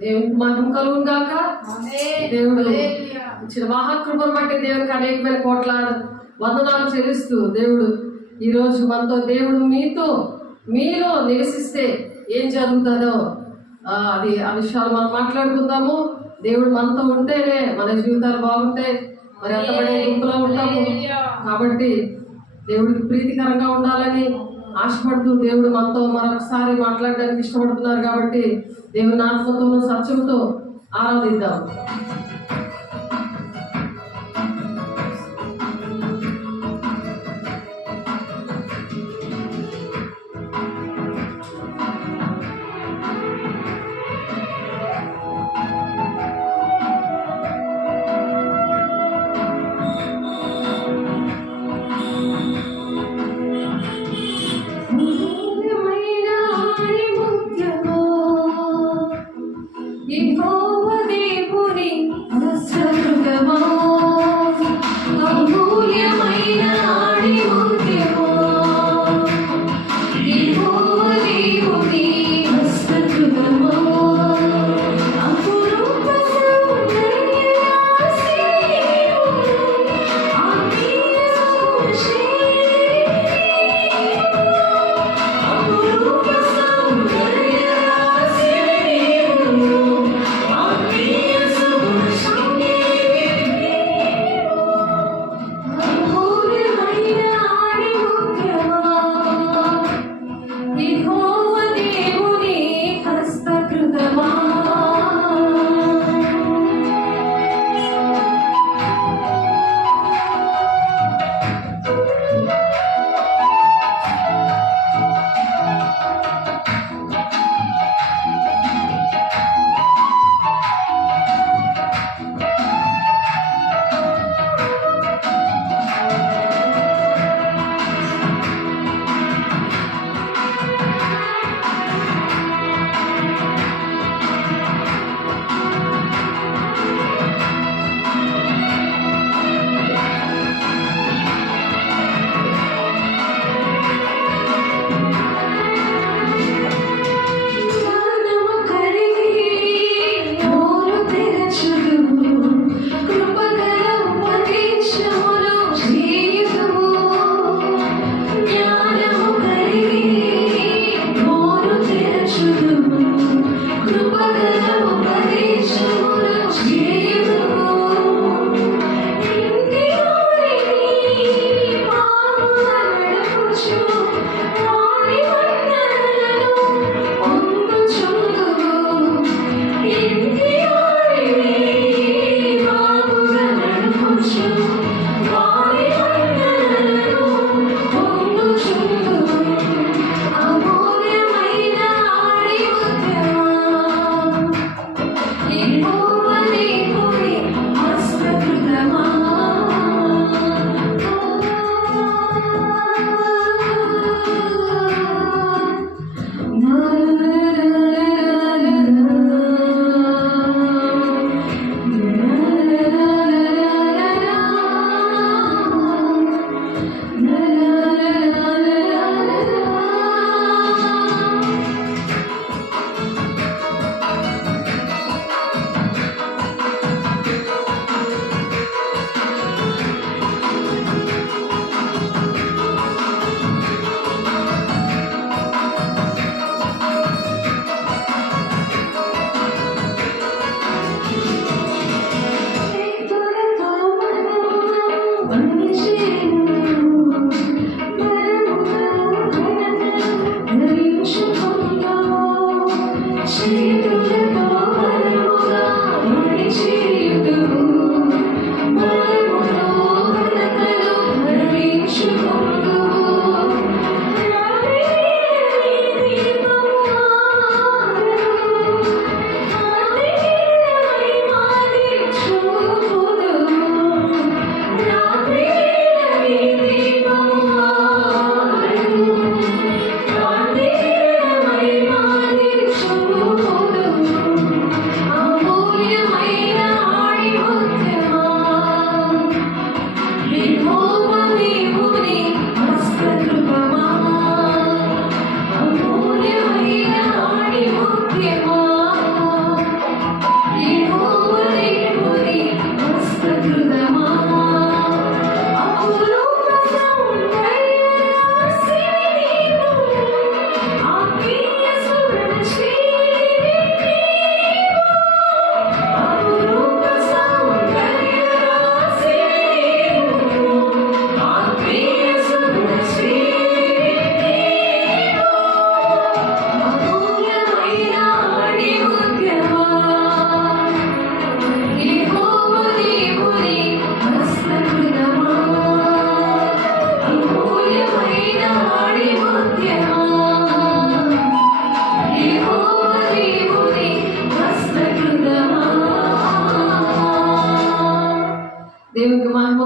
దేవునికి మహిమ కలుగును గాక. దేవుడు ఇచ్చిన మహాకృపను బట్టి దేవునికి అనేకమైన కోట్ల వందనాలు చెల్లిస్తూ దేవుడు ఈరోజు మనతో, దేవుడు మీలో నివసిస్తే ఏం జరుగుతుందో అది ఆ విషయాలు మనం మాట్లాడుకుందాము. దేవుడు మనతో ఉంటేనే మన జీవితాలు బాగుంటాయి. మరి అంతపడే గుంపులో ఉంటాము కాబట్టి దేవుడికి ప్రీతికరంగా ఉండాలని ఆశపడుతూ దేవుడు మనతో మరొకసారి మాట్లాడడానికి ఇష్టపడుతున్నారు. కాబట్టి దేవుని ఆత్మతోనూ సత్యంతో ఆరాధిద్దాం.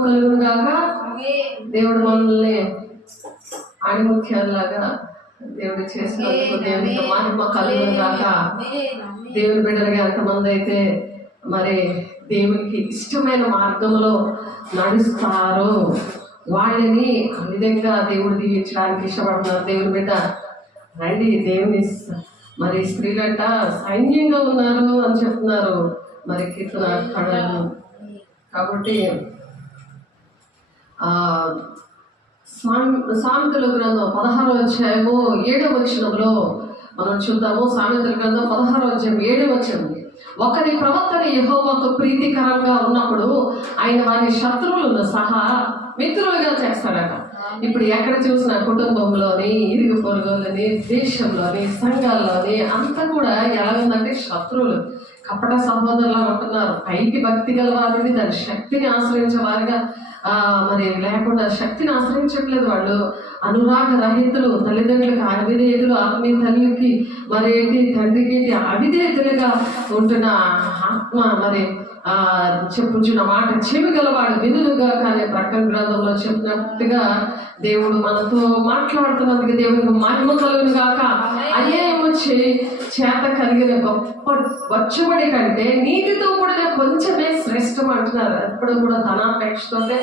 కలుగును గాక. దేవుడు మనల్ని ఆణిముత్యాలలాగా దేవుడు చేసినందుకు దేవునికి మహిమ కలుగును గాక. దేవుని బిడ్డలుగా ఎంతమంది అయితే మరి దేవునికి ఇష్టమైన మార్గంలో నడుస్తారో వాళ్ళని ఆ విధంగా దేవుడు దీవించడానికి ఇష్టపడుతున్నారు. దేవుని బిడ్డ రండి, దేవుని మరి స్త్రీలంట సైన్యంగా ఉన్నారు అని చెప్తున్నారు మరి కీర్తనకారులు. కాబట్టి సామెతల గ్రంథం 16వ అధ్యాయము 7వ వచనంలో మనం చూద్దాము. సామెతల గ్రంథం 16వ అధ్యాయం 7వ వచనం, ఒకరి ప్రవర్తన యెహోవాకు ప్రీతికరంగా ఉన్నప్పుడు ఆయన వారి శత్రువులను సహా మిత్రులుగా చేస్తాడట. ఇప్పుడు ఎక్కడ చూసినా కుటుంబంలోని, ఇరుగు పొరుగులోని, దేశంలోని, సంఘాల్లోని అంతా కూడా ఎలా ఉందంటే శత్రువులు, కపట సహోదరులా ఉంటున్నారు. పైకి భక్తి గల వారిని దాని శక్తిని ఆశ్రయించే వారిగా మరి లేకుండా శక్తిని ఆశ్రయించట్లేదు. వాళ్ళు అనురాగ రహితులు, తల్లిదండ్రులకు అవిధేయులు, ఆత్మీయ తల్లికి మరి ఏంటి తండ్రికి అవిధేయులుగా ఉంటున్న ఆత్మ మరి చెప్పుచున్న మాట చెవి గలవాడు వినులుగా. కానీ ప్రకటన గ్రంథంలో చెప్పినట్టుగా దేవుడు మనతో మాట్లాడుతున్నందుకు దేవునికి మహిమ కలుగును గాక. అన్యాయము చేత కలిగిన గొప్ప వచ్చుబడి కంటే నీతితో కూడిన కొంచెమే శ్రేష్టం అంటున్నారు. ఎప్పుడు కూడా ధనాపేక్షతోనే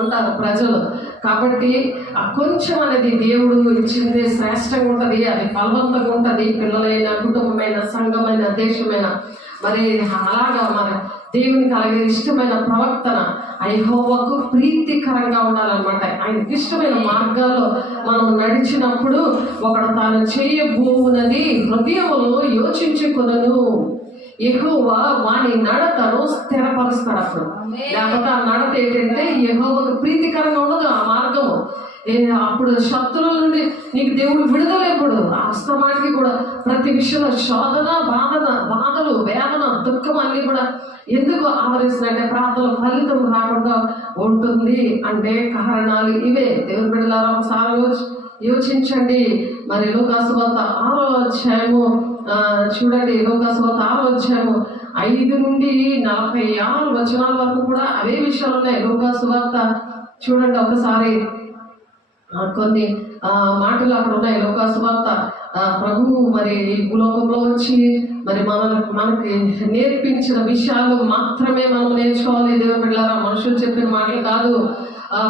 ఉంటారు ప్రజలు. కాబట్టి ఆ కొంచెం అనేది దేవుడు ఇచ్చింది శ్రేష్టంగా ఉంటుంది, అది ఫలవంతంగా ఉంటుంది. పిల్లలైన, కుటుంబమైన, సంఘమైన, దేశమైన మరి అలాగా మరి దేవునికి అలాగే ఇష్టమైన ప్రవర్తన యెహోవాకు ప్రీతికరంగా ఉండాలన్నమాట. ఆయనకి ఇష్టమైన మార్గాల్లో మనం నడిచినప్పుడు ఒకడు తాను చేయబోవునది హృదయంలో యోచించుకొనను, యెహోవా వాని నడతను స్థిరపరుస్తాడు. అప్పుడు లేకపోతే ఆ నడత ఏంటంటే యెహోవాకు ప్రీతికరంగా ఉండదు ఆ మార్గము. అప్పుడు శత్రువుల నుండి నీకు దేవుడు విడుదల. ఎప్పుడు అస్తమానికి కూడా ప్రతి విషయంలో శోధన, బాధలు, వేదన, దుఃఖం అన్ని కూడా ఎందుకు ఆవరిస్తున్నాయంటే ప్రార్థన ఫలితం రాకుండా ఉంటుంది అంటే కారణాలు ఇవే. దేవుని బిడ్డలారా ఒకసారి యోచించండి. మరి లూకాసు వార్త 6వ అధ్యాయము చూడండి. లూకాసు వార్త 6వ అధ్యాయము 5 నుండి 46 వచనాల వరకు కూడా అవే విషయాలు ఉన్నాయి. లూకాసు వార్త చూడండి ఒకసారి, కొన్ని మాటలు అక్కడ ఉన్నాయి. లూకాసు వార్త ప్రభువు మరి ఈ భూలోకంలో వచ్చి మరి మనకి నేర్పించిన విషయాలు మాత్రమే మనం నేర్చుకోవాలి. దేవుని బిడ్డలారా మనుషులు చెప్పిన మాటలు కాదు.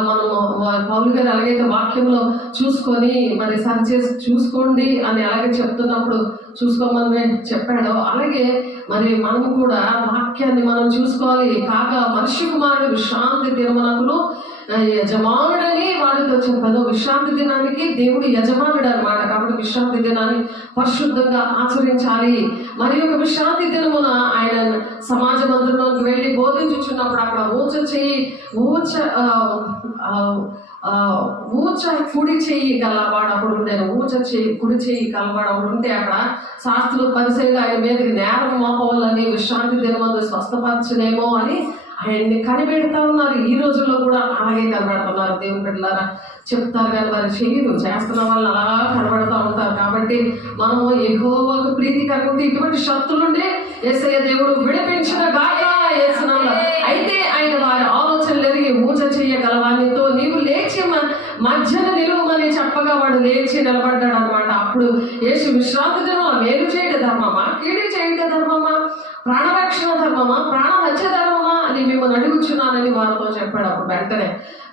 మనము పౌలు గారు ఎలాగైతే వాక్యంలో చూసుకొని మరి సరిచేసి చూసుకోండి అని అలాగే చెప్తున్నప్పుడు చూసుకోమని చెప్పాడో అలాగే మరి మనం కూడా వాక్యాన్ని మనం చూసుకోవాలి. కాగా మనిషి కుమారుడు విశ్రాంతి దినమునకును యజమానుడని వాడితో చెప్పాను. విశ్రాంతి దినానికి దేవుడు యజమానుడు అన్నమాట. కాబట్టి విశ్రాంతి దినాన్ని పరిశుద్ధంగా ఆచరించాలి. మరి ఒక విశ్రాంతి దినమున ఆయన సమాజ మందిరంలోకి వెళ్ళి బోధించుచున్నప్పుడు అక్కడ ఊచ కుడి చెయ్యి గలవాడు అప్పుడు ఉండేది. కుడి చెయ్యి గలవాడు అప్పుడు ఉంటే అక్కడ శాస్త్రులు పరిశీలి ఆయన మీదకి నేరం మోపవాలని విశ్రాంతి దినమందు స్వస్థపరచనేమో అని ఆయన్ని కనిపెడతా ఉన్నారు. ఈ రోజుల్లో కూడా అలాగే కనబడుతున్నారు. దేవుని బిడ్డలారా చెప్తారు కానీ వారు చేయరు. చేస్తున్న వాళ్ళు అలా కనబడుతూ ఉంటారు. కాబట్టి మనము యెహోవాకు ప్రీతికరంగా ఉంటే ఇటువంటి శత్రువుల నుండి యేసయ్య దేవుడు విడిపించిన గాక యేసునామములో. అయితే ఆయన వారి ఆలోచనలు ఎరిగి ఊచ చేయగలవానితో నీవు లేచి మధ్యన నిలువమని చెప్పగా వాడు లేచి నిలబడ్డాడు అనమాట. అప్పుడు యేసు విశ్రాంతి దినం మేలు చేయట ధర్మమా, కీడు చేయట ధర్మమా, ప్రాణరక్షణ ధర్మమా, ప్రాణహత్య ధర్మమా అని మిమ్మల్ని అడుగుచున్నానని వారితో చెప్పాడు. అప్పుడు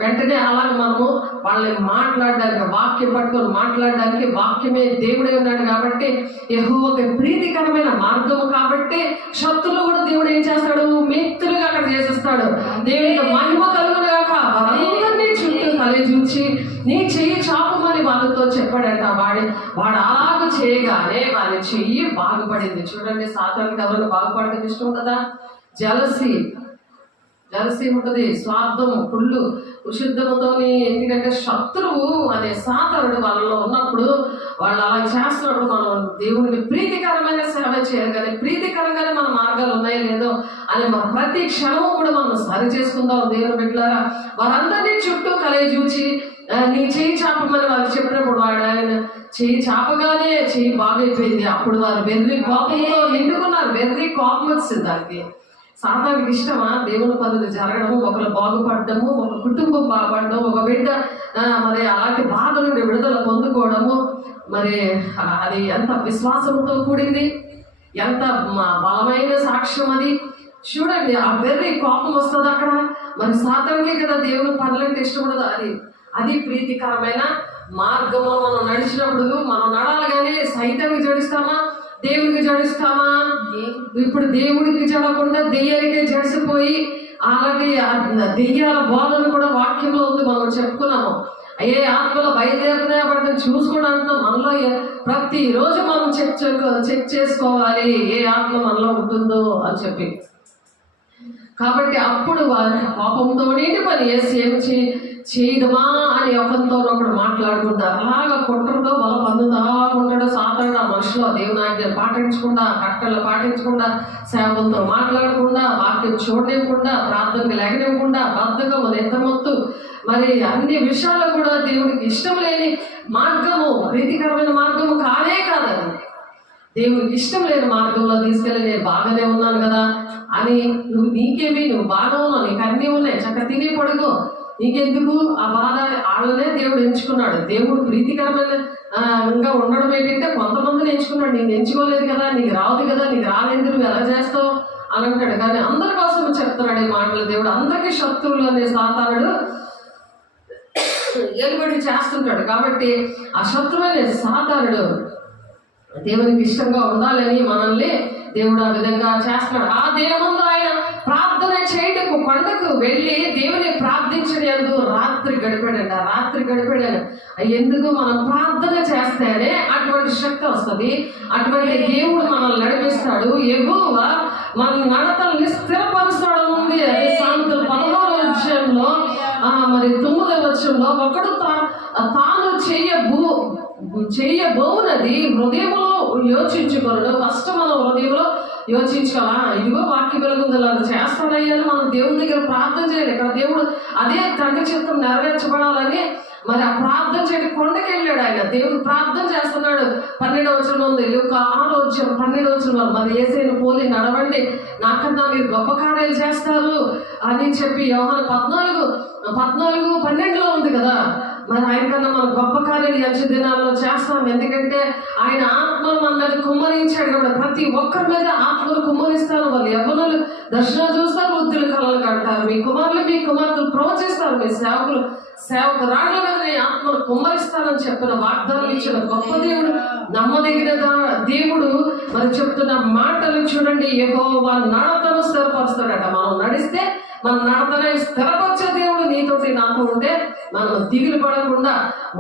వెంటనే అలాగే మనము వాళ్ళని మాట్లాడడానికి, వాక్యం పట్టుకొని మాట్లాడడానికి వాక్యమే దేవుడే ఉన్నాడు. కాబట్టి యెహోవాకు ప్రీతికరమైన మార్గము కాబట్టి శత్రులు కూడా దేవుడు ఏం చేస్తాడు, మిత్రులుగా అక్కడ చేసేస్తాడు. దేవునికి మహిమ కలుగును గాక. వారందరినీ చుట్టూ తల చూచి నీ చెయ్యి చాపమని వాళ్ళతో చెప్పాడంట. వాడు అలాగ చేయగానే వాళ్ళ చెయ్యి బాగుపడింది. చూడండి, సాతానికి ఎవరైనా బాగుపడటం ఇష్టం కదా. జలసి ఉంటుంది, స్వార్థము, కుళ్ళు, ఉశుద్ధముతోని. ఎందుకంటే శత్రువు అనే సాతానుడు వాళ్ళలో ఉన్నప్పుడు వాళ్ళు అలా చేస్తున్నప్పుడు మనం దేవునికి ప్రీతికరమైన సేవ చేయగానే ప్రీతికరంగానే మన మార్గాలు ఉన్నాయో లేదో అని మన ప్రతి క్షణము కూడా మనం సరి చేసుకుందాం. దేవుని బిడ్డలారా వారందరినీ చుట్టూ కలయి చూచి నీ చెయ్యి చాపమని వారు చెప్పినప్పుడు వాడు ఆయన చెయ్యి చాపగానే చెయ్యి బాగైపోయింది. అప్పుడు వారు వెర్రి కోపంతో నిండుకున్నారు. వెర్రి కోపం వచ్చింది దానికి. సాతానికి ఇష్టమా దేవుని పనులు జరగడము, ఒకరు బాగుపడము, ఒక కుటుంబం బాగుపడడం, ఒక బిడ్డ మరి అలాంటి బాధ నుండి విడుదల పొందుకోవడము? మరి అది ఎంత విశ్వాసంతో కూడింది, ఎంత బలమైన సాక్ష్యం అది. చూడండి, ఆ వెర్రి కోపం వస్తుంది అక్కడ. మరి సాతానికే కదా దేవుని పనులంటే ఇష్టపడదు. అది ప్రీతికరమైన మార్గంలో మనం నడిచినప్పుడు మనం నడాలి. కానీ సైతానికి జడిస్తామా, దేవునికి జడిస్తామా? ఇప్పుడు దేవుడికి జడకుండా దెయ్యానికే జడిసిపోయి, అలాగే దెయ్యాల బోధన కూడా వాక్యంలో ఉంది, మనం చెప్పుకున్నాము. ఏ ఆత్మలో బయలుదేరుతున్నాయి అప్పుడు చూసుకోవడానికి మనలో ప్రతిరోజు మనం చెక్ చేసుకోవాలి ఏ ఆత్మ మనలో ఉంటుందో అని చెప్పి. కాబట్టి అప్పుడు వారి కోపంతో నిండి పని ఏమి చేయదమా అని ఒకరితో ఒకడు మాట్లాడుకుంటారు. అలాగా కుట్రతో బల పొందుతా ఉంటాడు సాతానుడు. ఆ మనుషులు దేవుని ఆజ్ఞ పాటించకుండా, కట్టలు పాటించకుండా, సేవలతో మాట్లాడకుండా, వాక్యం చూడనివ్వకుండా, ప్రార్థనకి లేగనివ్వకుండా, బద్ధకం, నిద్రమత్తు, మరి అన్ని విషయాల్లో కూడా దేవుడికి ఇష్టం లేని మార్గము, ప్రీతికరమైన మార్గము కానే కాదు. అది దేవుడికి ఇష్టం లేని మార్గంలో తీసుకెళ్ళి నేను బాగానే ఉన్నాను కదా అని నువ్వు బాగా ఉన్నావు, నీకు అన్నీ ఉన్నాయి, చక్క తిని పడుకో, నీకెందుకు ఆ బాధ? వాళ్ళనే దేవుడు ఎంచుకున్నాడు. దేవుడు ప్రీతికరమైన ఇంకా ఉండడం ఏంటంటే కొంతమందిని ఎంచుకున్నాడు. నీకు ఎంచుకోలేదు కదా, నీకు రాదు కదా, నీకు రాలేదు, నువ్వు ఎలా చేస్తావు అని అంటాడు. కానీ అందరి కోసం చెప్తున్నాడు ఈ మాటలు. దేవుడు అందరికీ శత్రువులు అనే సాతానుడు ఏలుబడి చేస్తుంటాడు. కాబట్టి ఆ శత్రువు అనే సాతానుడు దేవునికి ఇష్టంగా ఉండాలని మనల్ని దేవుడు ఆ విధంగా చేస్తున్నాడు. ఆ దేవుడు ఆయన ప్రార్థన చేయటకు కొండకు వెళ్ళి దేవుని ప్రార్థించడందు రాత్రి గడిపాడు. ఎందుకు? మనం ప్రార్థన చేస్తేనే అటువంటి శక్తి వస్తుంది, అటువంటి దేవుడు మనల్ని నడిపిస్తాడు. యెహోవా మన నడతల్ని స్థిరపరుస్తాడు ఉంది. అది సామెతలు 16వ అధ్యాయంలో మరి 9వ వచనంలో ఒకడు తాను చేయబోనది హృదయంలో యోచించుకోరు. ఫస్ట్ మనం హృదయంలో యోచించుకోవాలా, ఇదిగో వాక్య వెలుగుంది, అలా చేస్తానయ్యాను మనం దేవుని దగ్గర ప్రార్థన చేయాలి. ఇక్కడ దేవుడు అదే తండ్రి చిత్తం నెరవేర్చబడాలని మరి ఆ ప్రార్థన చేయడం కొండకి వెళ్ళాడు ఆయన. దేవుడు ప్రార్థన చేస్తున్నాడు. 12వ వచనం ఉంది, ఒక 6వ వచనం 12వ వచనం, మరి యేసయ్యను పోలి నడవండి, నాకన్నా మీరు గొప్ప కార్యాలు చేస్తారు అని చెప్పి యోహాను 14:12 ఉంది కదా. మరి ఆయన కన్నా మన గొప్ప కార్యాలు అంచె దినాల్లో చేస్తాం. ఎందుకంటే ఆయన ఆత్మను మన మీద కుమ్మరించాడు కాబట్టి ప్రతి ఒక్కరి మీద ఆత్మను కుమ్మరిస్తాను. వాళ్ళు యవ్వనులు దర్శనాలు చూస్తారు, వృద్ధులు కళలు కంటారు, మీ కుమార్తెలు ప్రవచిస్తారు, మీ సేవకురాళ్ళ మీద నీ ఆత్మను కుమ్మరిస్తానని చెప్పిన వాగ్దానం ఇచ్చిన గొప్ప దేవుడు, నమ్మదగిన దేవుడు. మరి చెప్తున్న మాటలు చూడండి, యెహోవా నడతను స్థిరపరుస్తాడట. మనం నడిస్తే మన నడతనే స్థిరపరిచే దేవుడు నీతోటి నాతో ఉంటే మనం దిగులు పడకుండా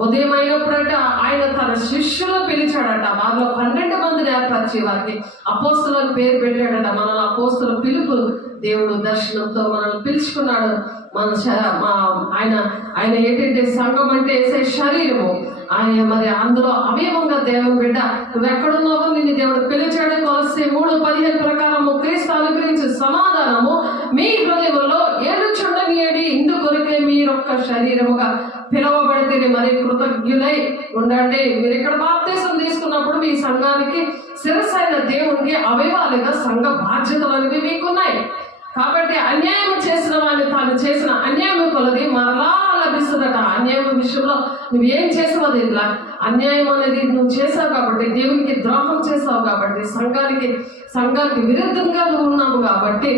ఉదయం అయినప్పుడంటే ఆయన తన శిష్యులను పిలిచాడట. వారిలో 12 మందిని ఏర్పరిచి వారికి అపోస్తులను పేరు పెట్టాడట. మనల్ని అపోస్తుల పిలుపు దేవుడు దర్శనంతో మనల్ని పిలుచుకున్నాడు. ఆయన ఏంటంటే సంఘం అంటే వేసే శరీరము ఆయన, మరి అందులో అవయవంగా దేవుని బిడ్డ నువ్వు ఎక్కడున్నావో నిన్ను దేవుడు పిలిచాడు. కొలస్సీ 3:15 ప్రకారము క్రీస్తు అనుగ్రహించు సమాధానము మీ హృదయంలో ఏలుచుండనీయడి, ఇందుకొరకే మీరొక్క శరీరముగా పిలువబడితే మరి కృతజ్ఞులై ఉండండి. మీరు ఇక్కడ బాప్తిసం తీసుకున్నప్పుడు మీ సంఘానికి శిరస్సైన దేవునికి అవయవాలుగా సంఘ బాధ్యతలు అనేవి మీకున్నాయి. కాబట్టి అన్యాయం చేసిన వాడిని తాను చేసిన అన్యాయం కొలది మరలా లభిస్తుందట. అన్యాయం విషయంలో నువ్వేం చేసావు, అది ఇట్లా అన్యాయం అనేది నువ్వు చేసావు కాబట్టి, దేవునికి ద్రోహం చేసావు కాబట్టి, సంఘానికి విరుద్ధంగా నువ్వు ఉన్నావు కాబట్టి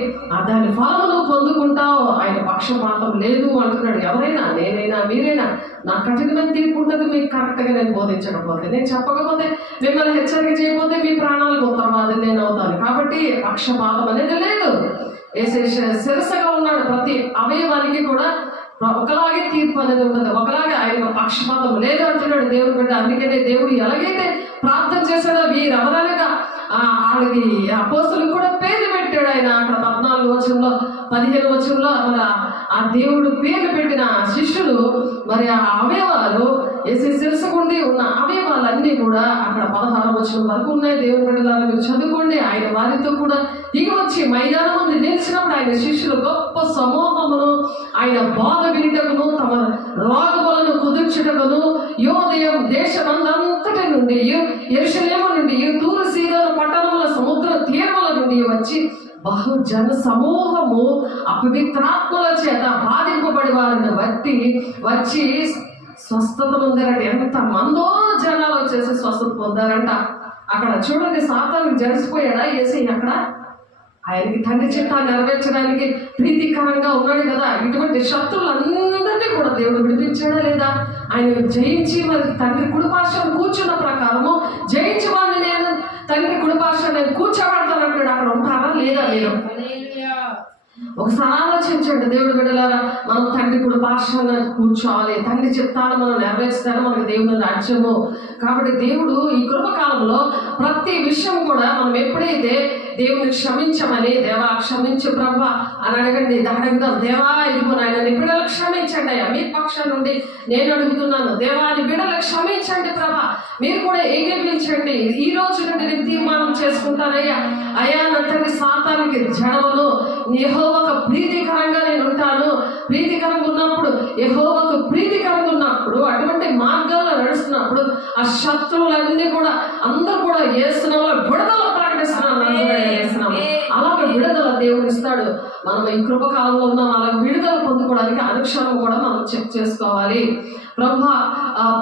దాని ఫలం నువ్వు పొందుకుంటావు. ఆయన పక్షపాతం లేదు అంటున్నాడు. ఎవరైనా, నేనైనా, మీరైనా నా కఠినమైన తీర్పు ఉంటుంది మీకు కరెక్ట్గా నేను బోధించకపోతే, నేను చెప్పకపోతే, మిమ్మల్ని హెచ్చరిక చేయకపోతే మీ ప్రాణాలకు ఉత్తరవాది నేను అవుతాను. కాబట్టి పక్షపాతం అనేది లేదు. శిరసగా ఉన్నాడు. ప్రతి అవయవానికి కూడా ఒకలాగే తీర్పు అనేది ఉంటుంది, ఒకలాగే ఆయన పక్షపాతం లేదు అంటున్నాడు దేవుడు బిడ్డ. అందుకనే దేవుడు ఎలాగైతే ప్రార్థన చేశాడో వీరెవరనగా వాళ్ళకి అపోస్తులకు కూడా పేరు పెట్టాడు ఆయన. అక్కడ 14వ వచనంలో 15వ వచనంలో మరి ఆ దేవుడు పేరు పెట్టిన శిష్యులు మరి ఆ అవయవాలు శిరసగుండి ఉన్న అవయవాలన్నీ కూడా అక్కడ 16వ వచనం వరకు ఉన్నాయి. దేవుని బిడ్డలారా మీరు చదువుకోండి. ఆయన వారితో కూడా దిగి వచ్చి మైదానం ముందు నిలిచినప్పుడు ఆయన శిష్యులు గొప్ప సమూహమును ఆయన బోధ వినిటకును తమ రోగములను కుదుర్చుటకును యోదయం దేశమందంతటి నుండి యెరూషలేము నుండి తూరు సీదోను పట్టణముల సముద్ర తీరముల నుండి వచ్చి బహుజన సమూహము అపవిత్రాత్మల చేత బాధింపబడి వారిని వచ్చి స్వస్థత పొందారంట. ఎంత మందో జనాలు వచ్చేసి స్వస్థత పొందారంట. అక్కడ చూడండి, సాతానుకు జడిసిపోయాడా యేసయ్య? అక్కడ ఆయనకి తండ్రి చిత్తాన్ని నెరవేర్చడానికి ప్రీతికరంగా ఉన్నాడు కదా. ఇటువంటి శత్రువులందరినీ కూడా దేవుడు విడిపించాడా లేదా? ఆయన జయించి మరి తండ్రి కుడిపార్శ్వం కూర్చున్న ప్రకారము జయించి వాడిని నేను తండ్రి కుడిపార్శ్వం నేను కూర్చోబడతాను అంటాడు. అక్కడ ఉంటారా లేదా? మీరు ఒకసారి ఆలోచించండి దేవుడు బిడ్డలారా. మనం తండ్రి కుడిపార్శ్వంగా కూర్చోవాలి. తండ్రి చిత్తాన్ని మనం నెరవేర్చుతారు మనకు దేవుని రాజ్యము. కాబట్టి దేవుడు ఈ కృపకాలంలో ప్రతి విషయం కూడా మనం ఎప్పుడైతే దేవుని క్షమించమని, దేవా క్షమించు ప్రభా అని అడగండి. అడుగుదాం, దేవా ఇదిగో నాయన నీ బిడ్డలు క్షమించండి అయ్యా. మీ పక్షం నుండి నేను అడుగుతున్నాను, దేవా నీ బిడ్డలు క్షమించండి ప్రభా. మీరు కూడా ఏకీపించండి. ఈ రోజు నుండి నేను తీర్మానం చేసుకుంటానయ్యా. అయ్యా నా తండ్రి సాతానికి జడవను, యెహోవాకు ప్రీతికరంగా నేను ఉంటాను. ప్రీతికరంగా ఉన్నప్పుడు, యెహోవాకు ప్రీతికరంగా ఉన్నప్పుడు, అటువంటి మార్గాల్లో నడుస్తున్నప్పుడు ఆ శత్రువులన్నీ కూడా అందరూ కూడా యేసునామములో విడుదల ప్రకటిస్తున్నాను. అలాగే విడుదల దేవుడు ఇస్తాడు. మనం ఈ కృపకాలంలో ఉన్నాం. అలాగే విడుదల పొందుకోవడానికి అనుక్షణం కూడా మనం చెక్ చేసుకోవాలి.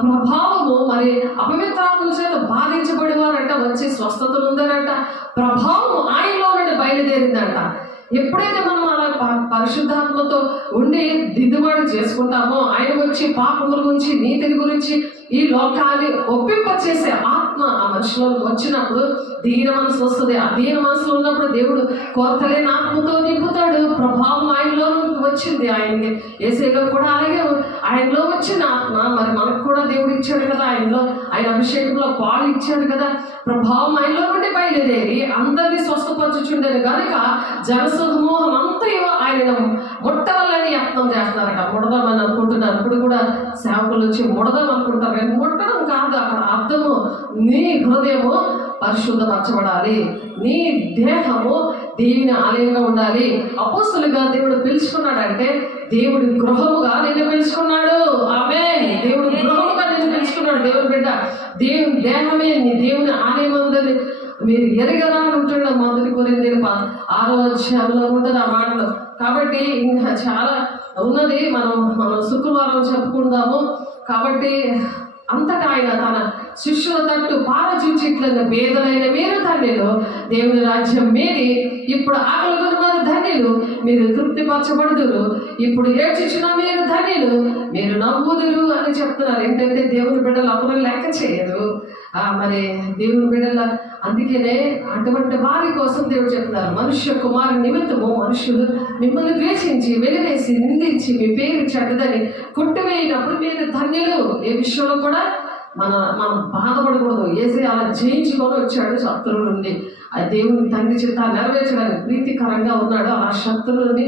ప్రభావము మరి అపవిత్రాత్మల చేత బాధించబడేవారంట వచ్చి స్వస్థత ఉందరంట. ప్రభావం ఆయనలో నుండి బయలుదేరిందంట. ఎప్పుడైతే మనం అలా పరిశుద్ధాత్మతో ఉండి దిద్దుబాటు చేసుకుంటామో, ఆయన వచ్చి పాపముల గురించి, నీతిని గురించి, ఈ లోకాన్ని ఒప్పింపచేసే ఆత్మ ఆ మనుషులకు వచ్చినప్పుడు దీన మనసు వస్తుంది. ఆ దీన మనసులో ఉన్నప్పుడు దేవుడు కొరతలేని ఆత్మతో నింపుతాడు. ప్రభావం ఆయనలో వచ్చింది. ఆయనకి యేసయ్య కూడా అలాగే ఆయనలో వచ్చిన ఆత్మ మరి మనకు కూడా దేవుడు ఇచ్చాడు కదా. ఆయనలో ఆయన అభిషేకంలో పాలు ఇచ్చాడు కదా. ప్రభావం ఆయనలో నుండి బయలుదేరి అందరినీ స్వస్థపరచుచుండేది కనుక జనసమూహం అంతయో ఆయన ముట్టవాలని యత్నం చేస్తున్నారట. ముడదామని అనుకుంటున్నారు. ఇప్పుడు కూడా సేవకులు వచ్చి ముడదాం అనుకుంటారు. కానీ ముట్టడం కాదు. అక్కడ అర్థము నీ హృదయము పరిశుద్ధపరచబడాలి, నీ దేహము దేవుని ఆలయంగా ఉండాలి. అపోస్తలుగా దేవుడు పిలుచుకున్నాడంటే దేవుడి గృహముగా నిన్ను పిలుచుకున్నాడు. ఆమేన్. దేవుడి గృహముగా నిన్ను పిలుచుకున్నాడు. దేవుని బిడ్డ, దేవుని దేహమే నీ దేవుని ఆలయం ఉందని మీరు ఎరగరా అని ఉంటుండ. మొదటి కొరింథీ 6వ అధ్యాయంలో ఉంటుంది ఆ మాటలు. కాబట్టి ఇంకా చాలా ఉన్నది. మనం శుక్రవారం చెప్పుకుందాము. కాబట్టి అంతటా ఆయన తన శిష్యుల తట్టు పారచూచిట్లను పేదలైన మీరు ధన్యులు, దేవుని రాజ్యం మీది. ఇప్పుడు ఆకలి వారు ధన్యులు, మీరు తృప్తిపరచబడుదురు. ఇప్పుడు ఏడ్చుచున్న మీరు ధన్యులు, మీరు నవ్వుదురు అని చెప్తున్నారు. ఏంటంటే దేవుని బిడ్డలు ఎవరు లెక్క చేయరు. మరి దేవుని బిడ్డల అందుకనే అటువంటి వారి కోసం దేవుడు చెప్తున్నారు. మనుష్య కుమారు నిమిత్తము మనుషులు మిమ్మల్ని ద్వేషించి, వెలివేసి, నిందించి, మీ పేరు చెడ్డదని కొట్టివేయినప్పుడు మీరు ధన్యులు. ఏ విషయంలో కూడా మనం బాధపడకూడదు. ఏసే అలా జయించుకొని వచ్చాడు శత్రువుల నుండి. ఆ దేవుని తండ్రి చిత్తాన్ని నెరవేర్చడానికి ప్రీతికరంగా ఉన్నాడు. ఆ శత్రువుని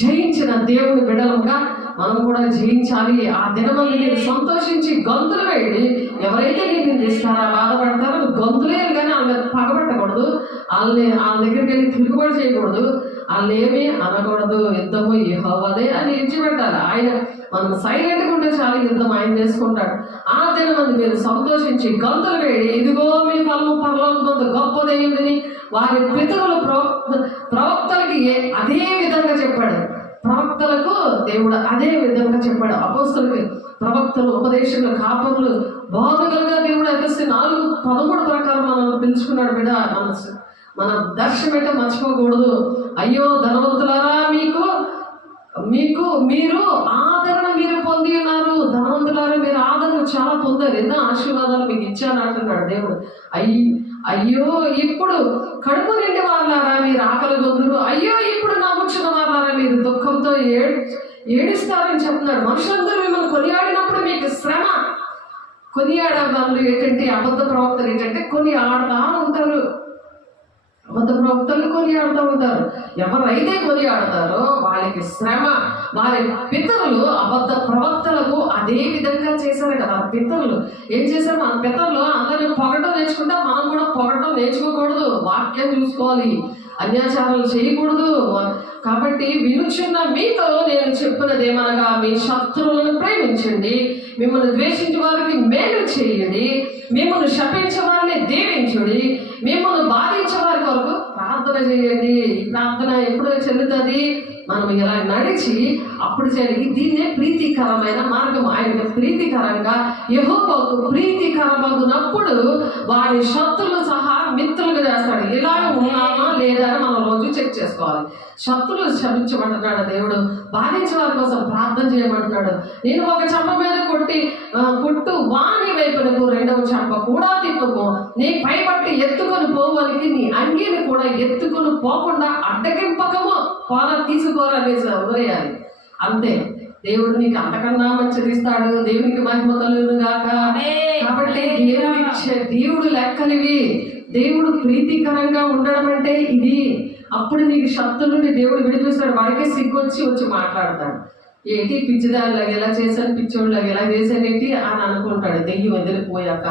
జయించిన దేవుని బిడ్డలుగా మనం కూడా జయించాలి. ఆ దినమందు మీరు సంతోషించి గొంతులు వేయండి. ఎవరైతే నీకు నిందిస్తారో, బాధపడతారో గొంతులే, కానీ వాళ్ళ మీద పగబట్టకూడదు. వాళ్ళ దగ్గరికి వెళ్ళి తిరుగుబాటు చేయకూడదు. వాళ్ళు ఏమీ అనకూడదు. యుద్ధము యెహోవాదే అని ఇచ్చిపెట్టాలి. ఆయన మనం సైలెంట్గా ఉంటే చాలు, యుద్ధం ఆయన చేసుకుంటాడు. ఆ దినమందు మీరు సంతోషించి గొంతులు వేడి, ఇదిగో మీ ఫలము పరలోకమందు గొప్ప దేవుడిని వారి పితరులు ప్రవక్తలకి అదే విధంగా చెప్పాడు. ప్రవక్తలకు దేవుడు అదే విధంగా చెప్పాడు. అపోస్తలుకి ప్రవక్తలు, ఉపదేశకులు, కాపరులు, బోధకులుగా దేవుడు ఎఫెసీ 4:13 ప్రకారం మనం పిలుచుకున్నాడు. బిడ్డ, మన దర్శనం ఏంటో మర్చిపోకూడదు. అయ్యో ధనవంతులారా, మీరు ఆదరణ మీరు పొంది ఉన్నారు. ధనవంతులారా, మీరు ఆదరణ చాలా పొందారు. ఎన్నో ఆశీర్వాదాలు మీకు ఇచ్చాను అంటున్నాడు దేవుడు. అయ్యో ఇప్పుడు కడుపు నిండి వాళ్ళారా మీరు ఆకలి గొంతురు. అయ్యో ఇప్పుడు నవ్వుచున్న వాళ్ళారా మీరు దుఃఖంతో ఏడుస్తారని చెప్తున్నాడు. మనుషులందరూ మిమ్మల్ని కొనియాడినప్పుడు మీకు శ్రమ. కొనియాడే వాళ్ళు ఏంటంటే, అబద్ధ ప్రవక్తలు ఏంటంటే కొనియాడుతూ ఉంటారు. అబద్ధ ప్రవక్తలు కొనియాడుతూ ఉంటారు. ఎవరైతే కొనియాడతారో వాళ్ళకి శ్రమ. వారి పితరులు అబద్ధ ప్రవక్తలకు అదే విధంగా చేశారు కదా. పితరులు ఏం చేశారు? మన పితరులు అందరినీ పొగటం నేర్చుకుంటే మనం కూడా పొగటం నేర్చుకోకూడదు. వాక్యం చూసుకోవాలి. అన్యాచారాలు చేయకూడదు. కాబట్టి వినుచున్న మీతో నేను చెప్పినదేమనగా, మీ శత్రువులను ప్రేమించండి, మిమ్మల్ని ద్వేషించే వారికి మేలు చేయండి, మిమ్మల్ని శపించే వారిని దీవించుడి, మిమ్మల్ని బాధించే వారి కొరకు ప్రార్థన చేయండి. ఈ ప్రార్థన ఎప్పుడో చెల్లుతుంది, మనం ఇలా నడిచి అప్పుడు చేయాలి. దీన్నే ప్రీతికరమైన మార్గం. ఆయనకు ప్రీతికరంగా, యెహోవాకు ప్రీతికరమగునప్పుడు వారి శత్రులు సహా మిత్రులుగా చేస్తాడు. ఇలా ఉన్నామా లేదా అని మనం రోజు చెక్ చేసుకోవాలి. శత్రులు క్షమించమంటున్నాడు దేవుడు, బాధించే వారి కోసం ప్రార్థన చేయమంటున్నాడు. నేను ఒక చెంప మీద కొట్టు వాని వైపునకు రెండవ చెంప కూడా తిప్పుకో, నీ పై పట్టి ఎత్తుకొని పోవానికి నీ అంగీని కూడా ఎత్తుకొని పోకుండా అడ్డగింపకము తీసుకోరా అనేసి వదిలేయాలి. అంతే. దేవుడు నీకు అంతకన్నా మంచిది ఇస్తాడు. దేవునికి మహిమ కలుగును గాక. కాబట్టి దేవుడు లెక్కలివి. దేవుడు ప్రీతికరంగా ఉండడం అంటే ఇది. అప్పుడు నీకు శత్రువుని దేవుడు విడిపిస్తాడు. వాడికే వచ్చి మాట్లాడతాడు. ఏంటి పిచ్చిదానిలాగా ఎలా చేశాను, పిచ్చోళ్ళలాగా ఎలా చేశానేంటి అని అనుకుంటాడు. దెయ్యం వదిలిపోయాక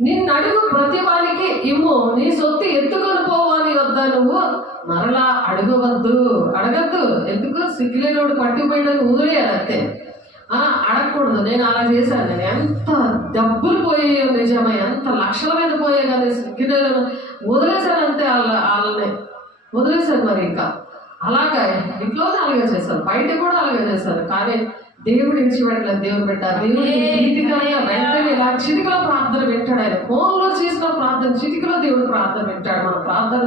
నిన్ను అడుగు ప్రతి వానికి ఇమ్ము, నీ సొత్తు ఎత్తుకొని పోవాలి వద్దా నువ్వు మరలా అడగవద్దు. అడగద్దు. ఎందుకు? సిగ్గులేనోడు పట్టుకుపోయడానికి వదిలేయాలి అంతే. అడగకూడదు. నేను అలా చేశాను, నేను ఎంత డబ్బులు పోయాయో నిజమే, ఎంత లక్షల మీద పోయా కానీ సిగ్గులేను వదిలేశాను అంతే. వాళ్ళని వదిలేశాను. మరి ఇంకా అలాగా ఇంట్లోనే అలాగే చేశారు, బయట కూడా అలాగే చేశారు. కానీ దేవుడు విడిచిపెట్టలేదు. దేవుడు పెట్టారు. దేవుడికి ప్రీతికరంగా వెంటనే ఇలా చిటికలో ప్రార్థన వింటాడు. ఆయన ఫోన్లో చేసిన ప్రార్థన చిటికలో దేవుడు ప్రార్థన వింటాడు. మన ప్రార్థన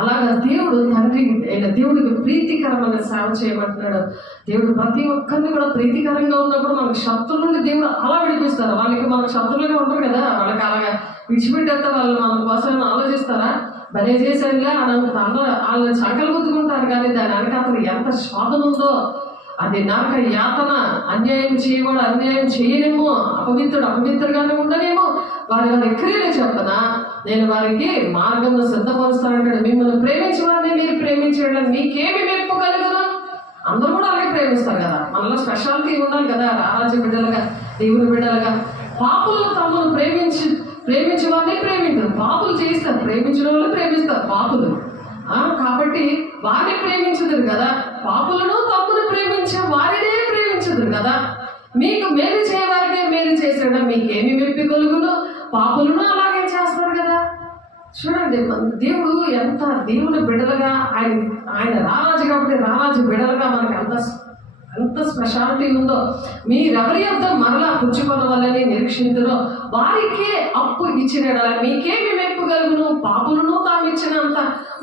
అలాగా దేవుడు తండ్రి అయిన దేవుడికి ప్రీతికరమైన సేవ చేయమంటున్నాడు. దేవుడు ప్రతి ఒక్కరిని కూడా ప్రీతికరంగా ఉన్నప్పుడు మనకు శత్రువుల నుండి దేవుడు అలా విడిపిస్తారు. వాళ్ళకి మనకు శత్రువులుగా ఉంటారు కదా, వాళ్ళకి అలాగా విడిచిపెట్టేస్తే వాళ్ళు మన కోసం ఆలోచిస్తారా? భలే చేసేలా వాళ్ళని చంకలు గుద్దుకుంటారు. కానీ దాని వెనక అతను ఎంత శోధన ఉందో, అది నరక యాతన. అన్యాయం చేయవాడు అన్యాయం చేయనేమో, అపవిత్రుగానే ఉండనేమో. వారి క్రియలు చెప్పనా నేను వారికి మార్గం సిద్ధపరుస్తానంటాడు. మిమ్మల్ని ప్రేమించే వారిని మీరు ప్రేమించడం మీకేమి మెప్పు కలుగును? అందరూ కూడా అలాగే ప్రేమిస్తారు కదా. మనలో స్పెషాలిటీ ఉండాలి కదా. రారాజ బిడ్డలుగా, దేవుని బిడ్డలుగా. పాపులు తమను ప్రేమించే వారిని ప్రేమించారు. పాపులు చేయిస్తారు, ప్రేమించిన వాళ్ళు ప్రేమిస్తారు పాపులు. కాబట్టి వారిని ప్రేమించదురు కదా. పాపులను తప్పును ప్రేమించే వారినే ప్రేమించదురు కదా. మీకు మేలు చేయవారికే మేలు చేసేయడం మీకేమి మెప్పి కలుగును? పాపులను అలాగే చేస్తారు కదా. చూడండి, దేవుడు ఎంత దేవుని బిడ్డలుగా, ఆయన రారాజు కాబట్టి రారాజు బిడ్డలుగా మనకి అంత స్పెషాలిటీ ఉందో. మీరెవరి యొద్ద మరలా పుచ్చుకొన వల్లని నిరీక్షించురో వారికే అప్పు ఇచ్చిన మీకేమి మెప్పు కలుగును? పాపులను తాము ఇచ్చినంత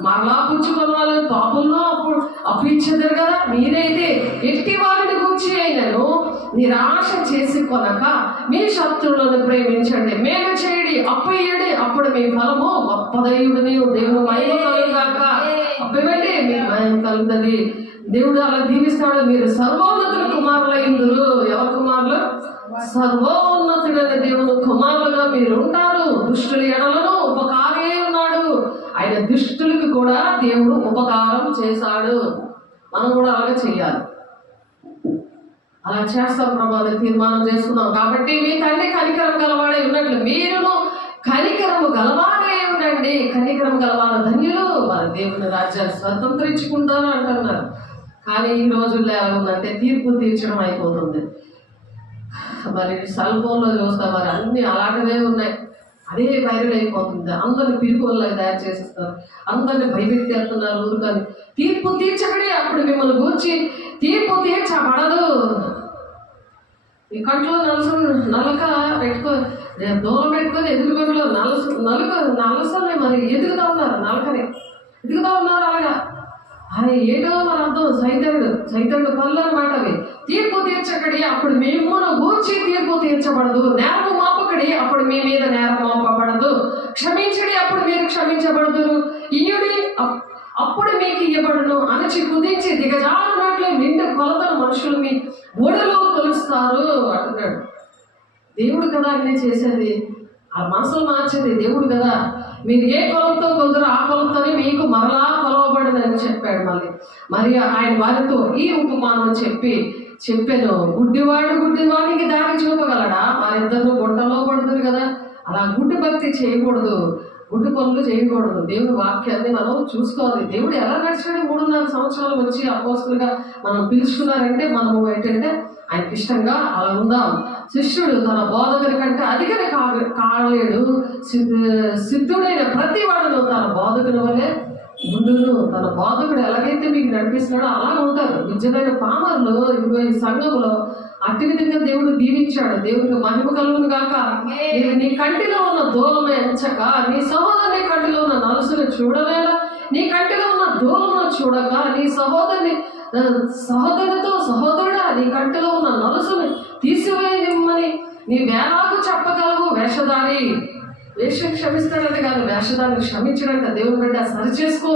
మరలా పుచ్చుకొన వాళ్ళని పాపులను అప్పు ఇచ్చేదారు కదా. మీరైతే ఎట్టి వారిని గురించి అయినను నిరాశ చేసి కొనక మీ శత్రువులను ప్రేమించండి, మేలు చేయండి, అప్పు ఇయ్యండి, అప్పుడు మీ ఫలము గొప్పదయుడిని దేవుడు మహిమ కలుగుగాక. అప్పు ఇవ్వండి, మీ మహిమ కలుగుతుంది. దేవుడు అలా దీవిస్తాడు. మీరు సర్వోన్నతుల కుమారులైందురు. ఎవరి కుమారులు? సర్వోన్నతుడైన దేవుని కుమారులుగా మీరు ఉంటారు. దుష్టుల ఎడలను ఉపకారి ఉన్నాడు. ఆయన దుష్టులకు కూడా దేవుడు ఉపకారం చేశాడు. మనం కూడా అలాగే చేయాలి. అలా చేస్తాం ప్రభావ తీర్మానం చేసుకున్నాం. కాబట్టి మీ తండ్రి కనికరం గలవాడే ఉన్నట్లు మీరును కనికరము గలవాడే ఉండండి. కనికరం గలవారు ధన్యులు, వారు దేవుని రాజ్యాన్ని స్వతంత్రించుకుంటారు అంటున్నారు. కానీ ఈ రోజుల్లో ఎలా ఉందంటే తీర్పు తీర్చడం అయిపోతుంది. మరి సెల్ ఫోన్లో చూస్తే మరి అన్నీ అలాగనే ఉన్నాయి. అదే వైరల్ అయిపోతుంది. అందరిని పిలుపుల్లాగా తయారు చేసేస్తారు, అందరిని భయపెట్టేస్తున్నారు. ఊరుకొని తీర్పు తీర్చకడే అప్పుడు మిమ్మల్ని గూర్చి తీర్పు తీర్చబడదు. ఈ కంట్లో నలక దూరం పెట్టుకొని ఎదుగుబడిలో నలసలే మరి ఎదుగుతా ఉన్నారు. నలకని ఎదుగుతా ఉన్నారు. అలాగా అది ఏటో మన అర్థం. సైతన్యుడు పనులు అనమాట అవి. తీర్పు తీర్చకడి అప్పుడు మిమ్మల్ని గూర్చి తీర్పు తీర్చబడదు. నేరము మాపకడి అప్పుడు మీ మీద నేరం మోపబడదు. క్షమించడి అప్పుడు మీరు క్షమించబడదు. ఇయ్యుడి అప్పుడు మీకు ఇయ్యబడును. అణచి కుదించి దిగజారునట్లు నిండు కొలతను మనుషులు మీ ఒడిలో కొలుస్తారు అంటున్నాడు. దేవుడు కదా అన్నీ చేసేది, ఆ మనసులు మార్చేది దేవుడు కదా. మీరు ఏ కొలతో కొలుతారో ఆ కొలతని మీకు మరలా కొలవబడదని చెప్పాడు. మరి ఆయన వారితో ఈ ఉపమానం చెప్పాను. గుడ్డివాడికి దారి చూపగలడా? వారిద్దరు గుంటలో పడుతుంది కదా. అలా గుడ్డి భక్తి చేయకూడదు. గుడ్డు పనులు చేయకూడదు. దేవుడి వాక్యాన్ని మనం చూసుకోవాలి. దేవుడు ఎలా నడిచాడు 3.5 సంవత్సరాలు వచ్చి అపోస్తలుగా మనం పిలుచుకున్నారంటే మనము ఏంటంటే ఆయనకి ఇష్టంగా అలా ఉందాం. శిష్యుడు తన బోధకుని కంటే అధికని కాలేడు, సిద్ధుడైన ప్రతి వాడును తన బోధకుని వలె ముందును. తన బోధకుడు ఎలాగైతే మీకు నడిపిస్తున్నాడో అలా ఉంటారు. విద్యులైన పామర్లు ఇప్పుడు ఈ సంఘంలో అట్టి విధంగా దేవుడు దీవించాడు. దేవుడికి మహిమ కలుగును గాక. నీ కంటిలో ఉన్న దూలము ఎంచక నీ సహోదరుని కంటిలో ఉన్న నలుసును చూడలేలా, నీ కంటిలో ఉన్న దూలమును చూడక నీ సహోదరుడితో సహోదరుడా నీ కంటిలో ఉన్న నలుసును తీసివేయమని నీ వేలాకు చెప్పగలవు. వేషధారి వేషం క్షమిస్తాడంటే కాదు, వేషధాన్ని క్షమించడంట. దేవుని బిడ్డ సరి చేసుకో,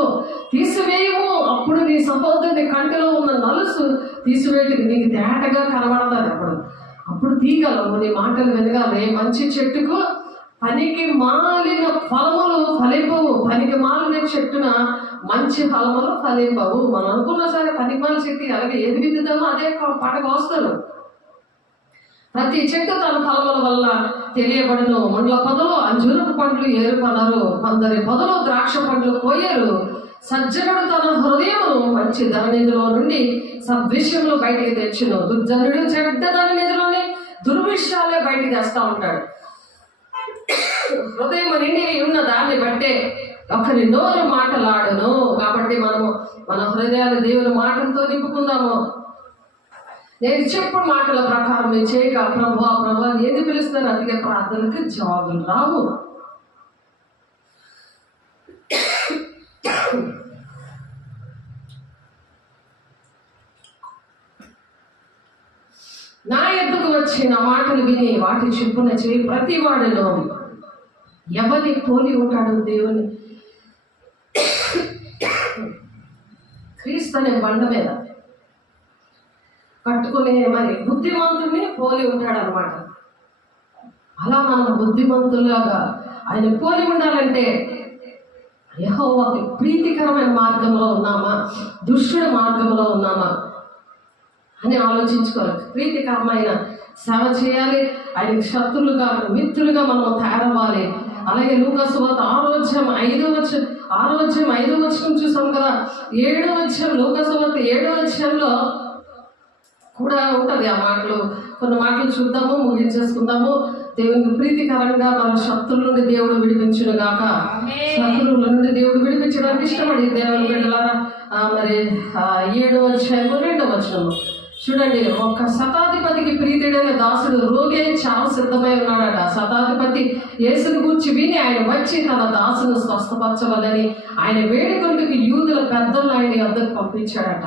తీసివేయము. అప్పుడు నీ సహోదరుని కంటిలో ఉన్న నలుసు తీసివేయటకి నీకు తేటగా కనబడతాది. అప్పుడు తీగలవు. నీ మాటలు వినగాలి. మంచి చెట్టుకు పనికి మాలిన ఫలములు ఫలింపవు. పనికి మాలిన చెట్టున మంచి ఫలములు ఫలింపవు. మనం అనుకున్నా సరే పనికి మాలిన చెట్టు అలాగే ఏది విద్యుతామో అదే పంటకు వస్తారు. ప్రతి చెట్టు తన ఫలముల వల్ల తెలియబడును. ముండ్ల పొదలు అంజూరపు పండ్లు ఏరుకొనరు, కొందరి పొదలు ద్రాక్ష పండ్లు కోయరు. సజ్జనుడు తన హృదయమును మంచి ధననిధిలో నుండి సద్విషయంలో బయటికి తెచ్చును. దుర్జనుడు చెడ్డ ధననిధిలోని దుర్విషయాలే బయటికి తెస్తా ఉంటాడు. హృదయం నిండి ఉన్న దాన్ని బట్టే ఒకరి నోరు మాటలాడును. కాబట్టి మనము మన హృదయాలు దేవుని మాటలతో నింపుకుందాము. నేను చెప్పు మాటల ప్రకారం నేను చేయక ప్రభా ఏది పిలుస్తారు అందుకే ప్రార్థనకి జవాబులు రావు. నా ఎద్దుకు వచ్చి నా మాటలు విని వాటి చెప్పున చేయి ప్రతి వాడిలో ఎవరిని పోలి ఉంటాడు దేవుని క్రీస్తు అనే బండ మీద కట్టుకునే మరి బుద్ధిమంతుడిని పోలి ఉంటాడు అనమాట. అలా మనం బుద్ధిమంతులాగా ఆయన పోలి ఉండాలంటే యెహోవాకి ప్రీతికరమైన మార్గంలో ఉన్నామా, దుష్టుడి మార్గంలో ఉన్నామా అని ఆలోచించుకోవాలి. ప్రీతికరమైన సేవ చేయాలి. ఆయనకి శత్రులుగా మిత్రులుగా మనం తయారవ్వాలి. అలాగే లూకా సువార్త 6వ అధ్యాయం 5వ వచనం చూసాం కదా. 7వ అధ్యాయం లూకా సువార్త 7వ అధ్యాయంలో కూడా ఉంటుంది ఆ మాటలు. కొన్ని మాటలు చూద్దాము, ముగించేసుకుందాము. దేవునికి ప్రీతికరంగా మన శత్రువుల నుండి దేవుడు విడిపించును గాక. శత్రువుల నుండి దేవుడు విడిపించడానికి ఇష్టపడి దేవుని బిడ్డలారా మరి 7వ అధ్యాయం 2వ వచనం చూడండి. ఒక శతాధిపతికి ప్రీతుడైన దాసుడు రోగి అయి చావు సిద్ధమై ఉన్నాడట. శతాధిపతి యేసుని గూర్చి విని ఆయన వచ్చి తన దాసును స్వస్థపరచవలని ఆయన వేడుకొందుకు యూదుల పెద్దలు ఆయన వద్దకు పంపించాడట.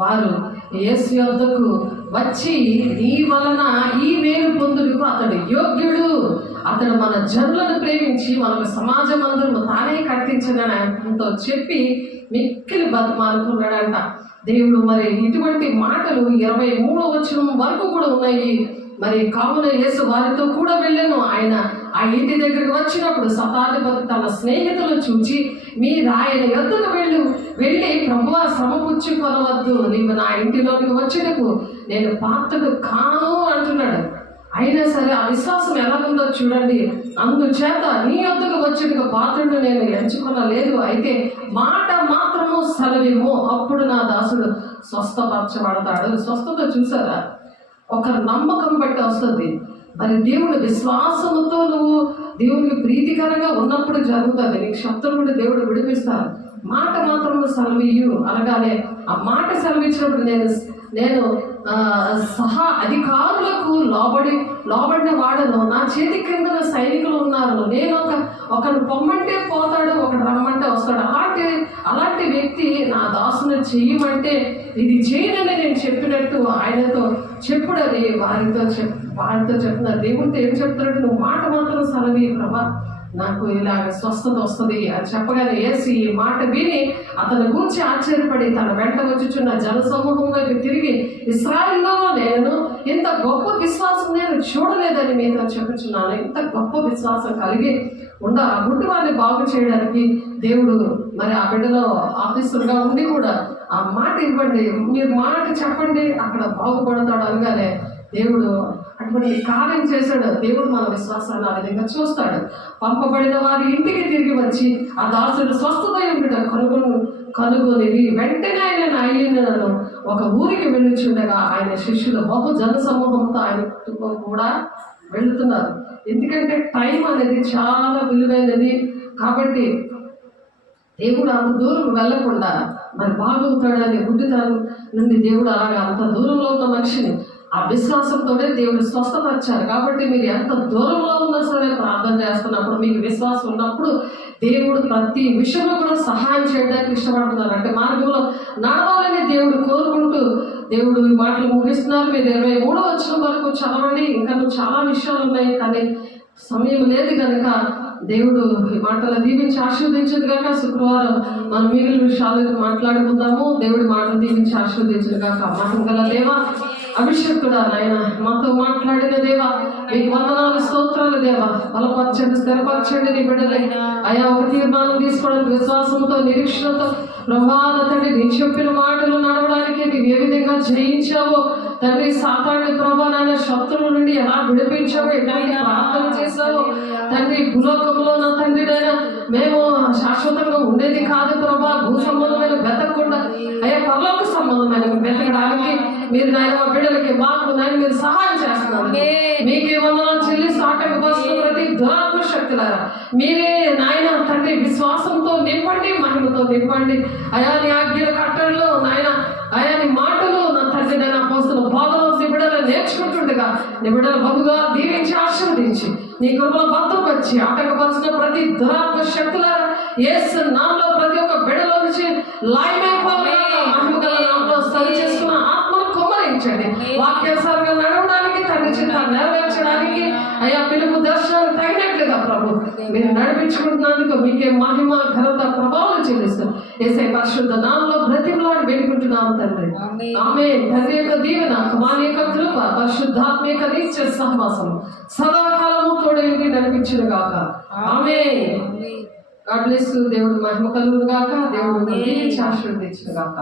వారు యేసు వద్దకు వచ్చి నీ వలన ఈ మేలు పొందుటకు అతడు యోగ్యుడు, అతడు మన జనులను ప్రేమించి మనకు సమాజం అందరూ తానే కట్టించదని ఆయనతో చెప్పి మిక్కిలి బతిమాలుకున్నాడంట. దేవుడు మరి ఇటువంటి మాటలు 23వ వచనం వరకు కూడా ఉన్నాయి. మరి కావున యేసు వారితో కూడా వెళ్ళాను. ఆయన ఆ ఇంటి దగ్గరికి వచ్చినప్పుడు శతాధిపతి తన స్నేహితులు చూచి మీరు ఆయన యొద్దకు వెళ్ళి ప్రభువా శ్రమ పుచ్చుకొనవద్దు, నీవు నా ఇంటిలోనికి వచ్చేటకు నేను పాత్రడు కాను అంటున్నాడు. అయినా సరే ఆ విశ్వాసం ఎలా ఉందో చూడండి. అందుచేత నీ యొద్దకు వచ్చేటకు పాత్రను నేను ఎంచుకొనలేదు, అయితే మాట మాత్రము సెలవిమ్ము, అప్పుడు నా దాసుడు స్వస్థపరచబడతాడు. స్వస్థత చూసారా, ఒక నమ్మకం బట్టి వస్తుంది. మరి దేవుని విశ్వాసముతో నువ్వు దేవునికి ప్రీతికరంగా ఉన్నప్పుడు జరుగుతుంది. నీకు శత్రువుడు దేవుడు విడిపిస్తాడు. మాట మాత్రము సెలవియ్యు అనగానే ఆ మాట సెలవిచ్చినప్పుడు నేను సహా అధికారులకు లోబడిన వాడను, నా చేతి కింద సైనికులు ఉన్నారు, నేను ఒకరు పొమ్మంటే పోతాడు, ఒకడు రమ్మంటే వస్తాడు. అలాంటి వ్యక్తి నా దాసుని చెయ్యమంటే ఇది చేయనని నేను చెప్పినట్టు ఆయనతో చెప్పుడని వారితో చెప్తున్నారు. దేవుడితో ఏం చెప్తున్నాడు, నువ్వు మాట మాత్రం సెలవి ప్రభా, నాకు ఇలాగ స్వస్థత వస్తుంది అని చెప్పగానే యేసు ఈ మాట విని అతని గురించి ఆశ్చర్యపడి తన వెంట వచ్చుచున్న జనసమూహం వైపు తిరిగి ఇశ్రాయేలులో నేను ఇంత గొప్ప విశ్వాసం నేను చూడలేదని మీతో చెప్పుచున్నాను. ఇంత గొప్ప విశ్వాసం కలిగి ఆ గుడ్డి వారిని బాగు చేయడానికి దేవుడు మరి ఆ బిడ్డలో ఆఫీసర్గా ఉండి కూడా ఆ మాట ఇవ్వండి, మీరు మాట చెప్పండి, అక్కడ బాగుపడతాడు అనగానే దేవుడు అటువంటి కార్యం చేశాడు దేవుడు. మన విశ్వాసాన్ని ఆ విధంగా చూస్తాడు. పంపబడిన వారి ఇంటికి తిరిగి వచ్చి ఆ దాసుడు స్వస్థత ఉండుట కనుగొని వెంటనే ఆయన ఒక ఊరికి వెళ్ళుచుండగా ఆయన శిష్యులు బహు జన సమూహంతో ఆయనతో కూడా వెళుతున్నారు. ఎందుకంటే టైం అనేది చాలా విలువైనది. కాబట్టి దేవుడు అంత దూరం వెళ్ళకుండా మరి బాగవుతాడని గుడ్డితనం నుండి దేవుడు అలాగా అంత దూరంలో ఉన్న మనిషిని ఆ విశ్వాసంతోనే దేవుడు స్వస్థపరిచారు. కాబట్టి మీరు ఎంత దూరంలో ఉన్నా సరే ప్రార్థన చేస్తున్నప్పుడు, మీకు విశ్వాసం ఉన్నప్పుడు దేవుడు ప్రతి విషయంలో కూడా సహాయం చేయడానికి ఇష్టపడుతున్నారు. అంటే మార్గంలో నడవాలని దేవుడు కోరుకుంటూ దేవుడు ఈ మాటలు ముగిస్తున్నారు. మీరు 23వ వచనం వరకు చదవండి. ఇంకా చాలా విషయాలు ఉన్నాయి, కానీ సమయం లేదు కనుక దేవుడు ఈ మాటలు దీవించి ఆశీర్వదించదు కాక శుక్రవారం మనం మిగిలిన విషయాలను మాట్లాడుకుందాము. దేవుడి మాటలు దీవించి ఆశీర్వదించదు కాక. మాటం గల దేవా, అభిషేకుడా నాయన, మాతో మాట్లాడిన దేవా మీకు వందనాలు, స్తోత్రాలు దేవా. బలపరచండి, స్థిరపరచండి నీ బిడ్డలై. అయా ఒక తీర్మానం తీసుకోవడానికి విశ్వాసంతో, నిరీక్షణతో ప్రభావ తండ్రి నీ చెప్పిన మాటలు నడవడానికి నీవు ఏ విధంగా జయించావో తండ్రి, సాతాన్ని ప్రభా నాయన శత్రువుల నుండి ఎలా విడిపించావో, ఎలాంటి ప్రార్థన చేశావో తండ్రి. భూలోకంలో నా తండ్రి నాయన మేము శాశ్వతంగా ఉండేది కాదు ప్రభా. భూ సంబంధమైన వెతకకుండా అయ్యా పరలోక సంబంధమైన వెతకడానికి మీరు నాయన మా బిడ్డలకి మాకు నాయన మీరు సహాయం చేస్తున్నారు. మీకే వందనాలు చెల్లిస్తూ ఆటంకపరుస్తున్న ప్రతి దురాత్మ శక్తులారా మీరే నాయన తండ్రి విశ్వాసంతో నింపండి, మహిమతో నింపండి. అయా నీ ఆజ్ఞల కట్టడలో నాయన, అయా నీ మాటలు నా తండ్రి నాయన పోస్తున్న బోధలో నిబిడలు నేర్చుకుంటుండగా నిబిడలు బహుగా దీవించి ఆశీర్వదించి నీ కృపలో భద్రపరిచి ఆటంకపరుస్తున్న ప్రతి దురాత్మ శక్తులారా యేసు నామములో ప్రతి ఒక్క బిడ్డలో నుంచి లయమైపోవాలని మహిమ గల నామములో సరి చేసుకున్న ఆత్మను కుమ్మరించండి. వాక్యానుసారంగా నడవడానికి, తండ్రి చిత్తాన్ని నెరవేర్చడానికి అయ్యా పిలుపు దర్శనాలు తగినట్లుగా ప్రభు మీరు నడిపించుకుంటున్నందుకు మీకే మహిమ ఘనత ప్రభావం చెల్లిస్తాం. యేసయ్య పరిశుద్ధ నామములో బ్రతిమలాడి వేడుకుంటున్నాము తండ్రి. ఆమేన్. తండ్రి యొక్క దీవెన, కుమారుని యొక్క కృప, పరిశుద్ధాత్మ యొక్క నిత్య సహవాసం సదాకాలము తోడేంటి నడిపించును గాక. ఆమేన్. God bless you. దేవుడు మహిమ కలుగును గాక. దేవుడు దీవించి ఆశీర్వదించును గాక.